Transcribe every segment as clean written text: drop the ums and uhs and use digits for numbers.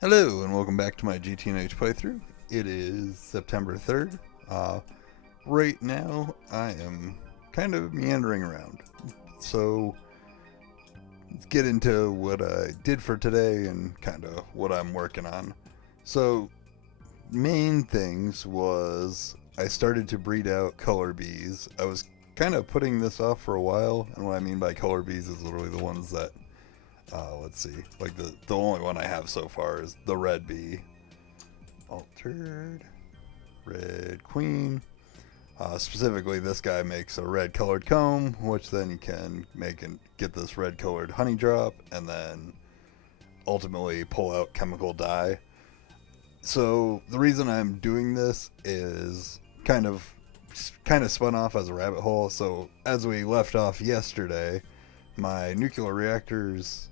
Hello and welcome back to my GTNH playthrough. It is September 3rd. Right now I am kind of meandering around. So let's get into what I did for today and kind of what I'm working on. So main things was I started to breed out color bees. I was kind of putting this off for a while, and what I mean by color bees is literally the ones that let's see. Like the only one I have so far is the red bee. Altered. Red queen. Specifically, this guy makes a red colored comb, which then you can make and get this red colored honey drop, and then ultimately pull out chemical dye. So the reason I'm doing this is kind of spun off as a rabbit hole. So as we left off yesterday, my nuclear reactors,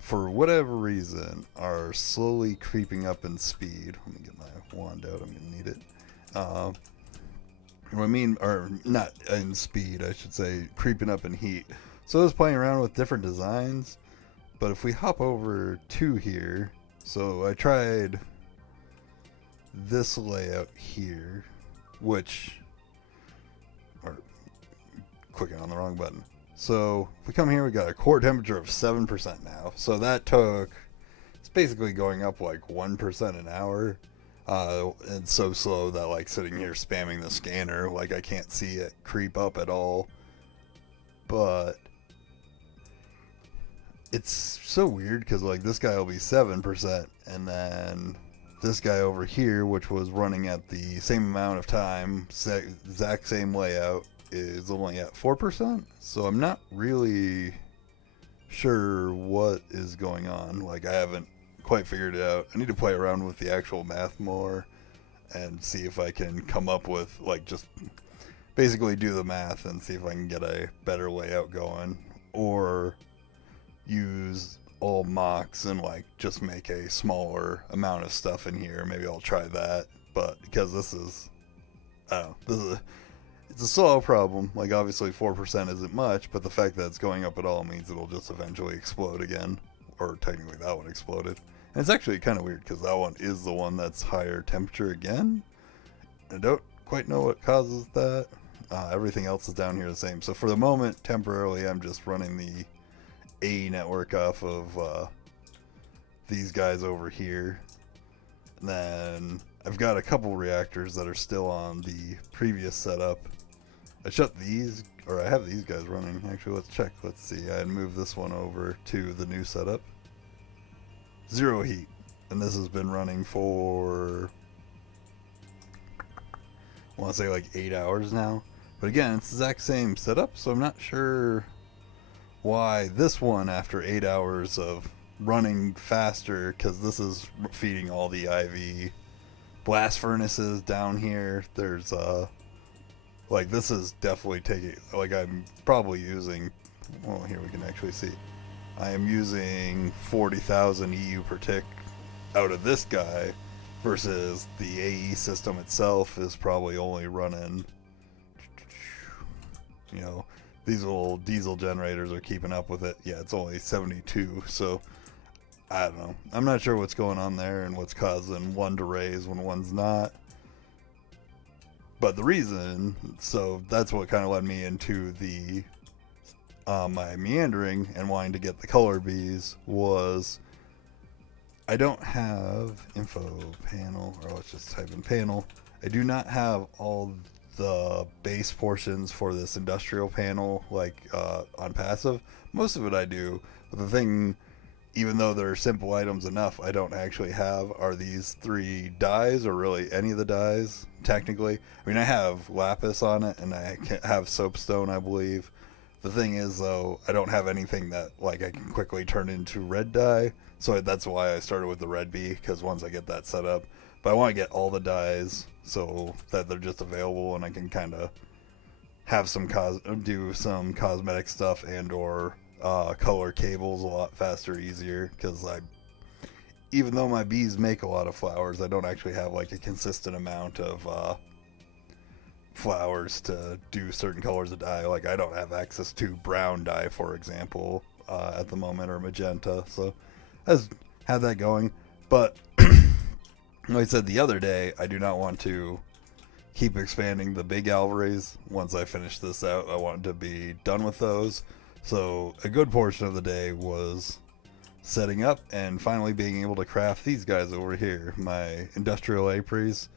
for whatever reason, are slowly creeping up in speed. Let me get my wand out. I'm going to need it. What I mean, or not in speed, I should say, creeping up in heat. So I was playing around with different designs, but if we hop over to here, so I tried this layout here, which, or clicking on the wrong button. So if we come here, we got a core temperature of 7% now. So that took, it's basically going up like 1% an hour. It's so slow that like sitting here spamming the scanner, like I can't see it creep up at all. But it's so weird because like this guy will be 7%, and then this guy over here, which was running at the same amount of time, exact same layout, is only at 4%. So I'm not really sure what is going on. Like I haven't quite figured it out. I need to play around with the actual math more and see if I can come up with, like, just basically do the math and see if I can get a better layout going, or use all mocks and like just make a smaller amount of stuff in here. Maybe I'll try that. But because this is, I don't know, it's a slow problem. Like obviously 4% isn't much, but the fact that it's going up at all means it'll just eventually explode again. Or technically that one exploded. And it's actually kind of weird because that one is the one that's higher temperature again. I don't quite know what causes that. Everything else is down here the same. So for the moment, temporarily, I'm just running the A network off of these guys over here. And then I've got a couple reactors that are still on the previous setup. I shut these, or I have these guys running. Actually, let's check. Let's see. I had moved this one over to the new setup. 0 heat. And this has been running for, I want to say like 8 hours now. But again, it's the exact same setup, so I'm not sure why this one, after 8 hours of running faster, because this is feeding all the IV blast furnaces down here. There's like this is definitely taking, like I'm probably using, well, here we can actually see, I am using 40,000 EU per tick out of this guy, versus the AE system itself is probably only running, you know, these little diesel generators are keeping up with it. Yeah, it's only 72. So I don't know. I'm not sure what's going on there and what's causing one to raise when one's not. But the reason, so that's what kind of led me into the my meandering and wanting to get the color bees, was I don't have info panel, or let's just type in panel. I do not have all the base portions for this industrial panel, like on passive. Most of it I do, but the thing, even though they're simple items enough, I don't actually have are these 3 dyes, or really any of the dyes, technically. I mean, I have lapis on it, and I have soapstone, I believe. The thing is, though, I don't have anything that, like, I can quickly turn into red dye, so that's why I started with the red bee, because once I get that set up, but I want to get all the dyes so that they're just available, and I can kind of have some do some cosmetic stuff and or color cables a lot faster, easier, because even though my bees make a lot of flowers, I don't actually have like a consistent amount of flowers to do certain colors of dye. Like I don't have access to brown dye, for example, at the moment, or magenta. So I had that going. But like I said the other day, I do not want to keep expanding the big alvarez. Once I finish this out, I want to be done with those. So a good portion of the day was setting up and finally being able to craft these guys over here, my industrial apres.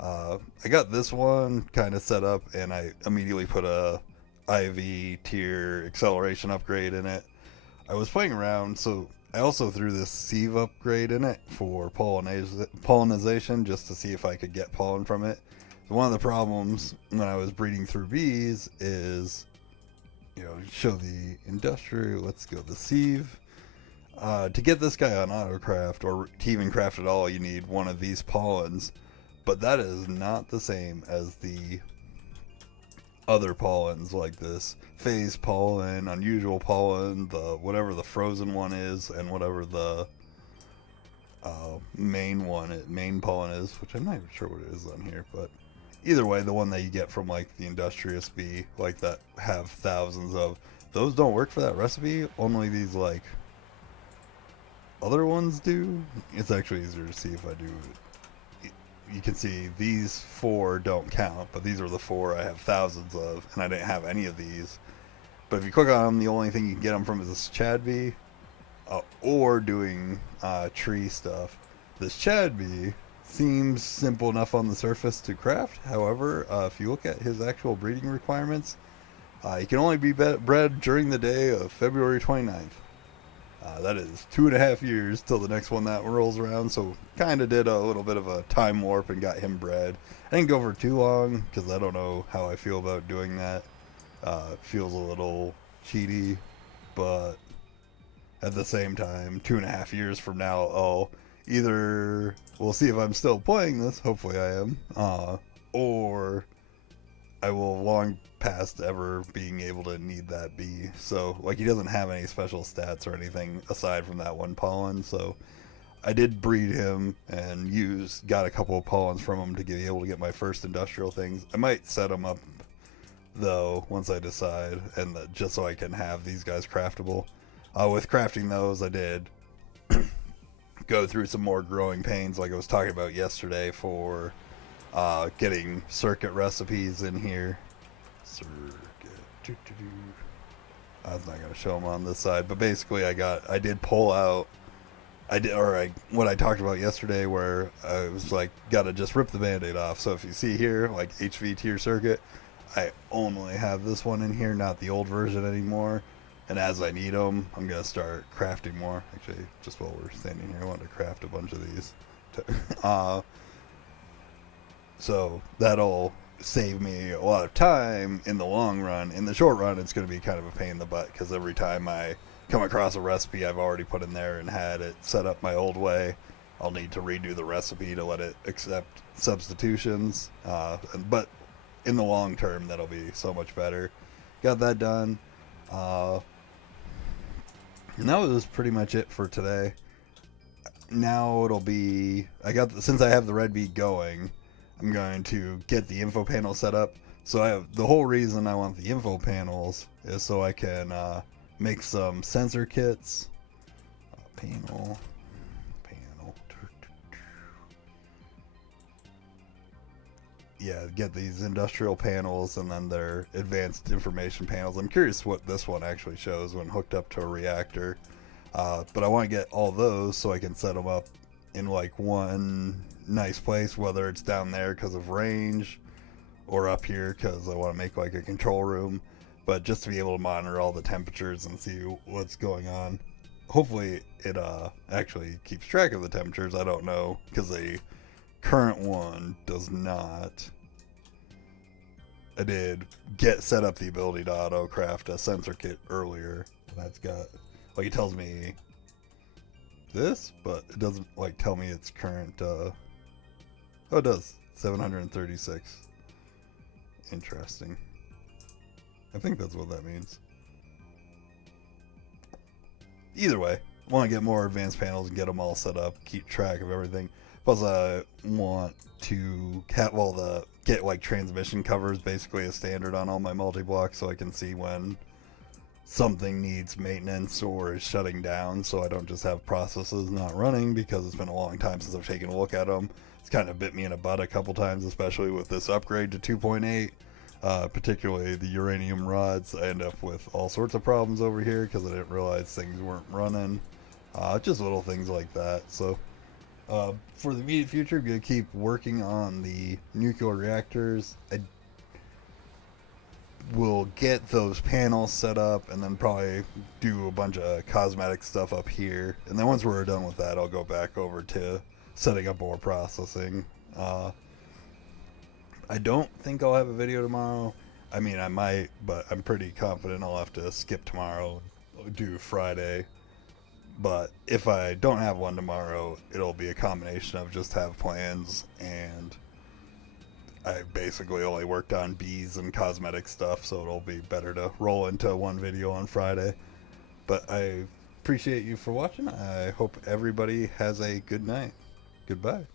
I got this one kind of set up, and I immediately put a IV tier acceleration upgrade in it. I was playing around, so I also threw this sieve upgrade in it for pollinization, just to see if I could get pollen from it. One of the problems when I was breeding through bees is, show the industrial, let's go the sieve. To get this guy on autocraft, or to even craft at all, you need one of these pollens. But that is not the same as the other pollens, like this phase pollen, unusual pollen, the whatever the frozen one is, and whatever the main pollen is, which I'm not even sure what it is on here. But either way, the one that you get from like the industrious bee, like that have thousands of, those don't work for that recipe. Only these like other ones do. It's actually easier to see if I do. You can see these 4 don't count, but these are the 4 I have thousands of, and I didn't have any of these. But if you click on them, the only thing you can get them from is this Chad bee, or doing tree stuff. This Chad bee seems simple enough on the surface to craft. However, if you look at his actual breeding requirements, he can only be bred during the day of February 29th. That is 2.5 years till the next one that rolls around, so kind of did a little bit of a time warp and got him bred. I didn't go for too long, because I don't know how I feel about doing that. It feels a little cheaty, but at the same time, 2.5 years from now, either we'll see if I'm still playing this, hopefully I am, or I will long past ever being able to need that bee. So like, he doesn't have any special stats or anything aside from that one pollen, so I did breed him and got a couple of pollens from him to be able to get my first industrial things. I might set him up though once I decide, and just so I can have these guys craftable. With crafting those, I did go through some more growing pains like I was talking about yesterday for getting circuit recipes in here. I was not going to show them on this side, but basically I did pull out, what I talked about yesterday, where I was like, gotta just rip the band-aid off. So if you see here, like HV tier circuit, I only have this one in here, not the old version anymore. And as I need them, I'm going to start crafting more. Actually, just while we're standing here, I wanted to craft a bunch of these. So that'll save me a lot of time in the long run. In the short run, it's going to be kind of a pain in the butt, because every time I come across a recipe I've already put in there and had it set up my old way, I'll need to redo the recipe to let it accept substitutions. But in the long term, that'll be so much better. Got that done. And that was pretty much it for today. Now it'll be, since I have the red bead going, I'm going to get the info panel set up. So the whole reason I want the info panels is so I can make some sensor kits. Panel. Yeah, get these industrial panels and then their advanced information panels. I'm curious what this one actually shows when hooked up to a reactor. But I want to get all those so I can set them up in like one nice place, whether it's down there because of range or up here because I want to make like a control room. But just to be able to monitor all the temperatures and see what's going on. Hopefully it actually keeps track of the temperatures. I don't know, because the current one does not. I did set up the ability to auto craft a sensor kit earlier. That's got, like, it tells me this, but it doesn't like tell me its current oh, it does 736. Interesting. I think that's what that means. Either way, I want to get more advanced panels and get them all set up, keep track of everything. Plus, I want to get like transmission covers basically as standard on all my multi-blocks, so I can see when something needs maintenance or is shutting down, so I don't just have processes not running because it's been a long time since I've taken a look at them. It's kind of bit me in the butt a couple times, especially with this upgrade to 2.8. Particularly the uranium rods. I end up with all sorts of problems over here because I didn't realize things weren't running. Just little things like that. So for the immediate future, I'm going to keep working on the nuclear reactors. I will get those panels set up and then probably do a bunch of cosmetic stuff up here. And then once we're done with that, I'll go back over to setting up more processing. I don't think I'll have a video tomorrow. I mean, I might, but I'm pretty confident I'll have to skip tomorrow, do Friday. But if I don't have one tomorrow, it'll be a combination of just have plans, and I basically only worked on bees and cosmetic stuff, so it'll be better to roll into one video on Friday. But I appreciate you for watching. I hope everybody has a good night. Goodbye.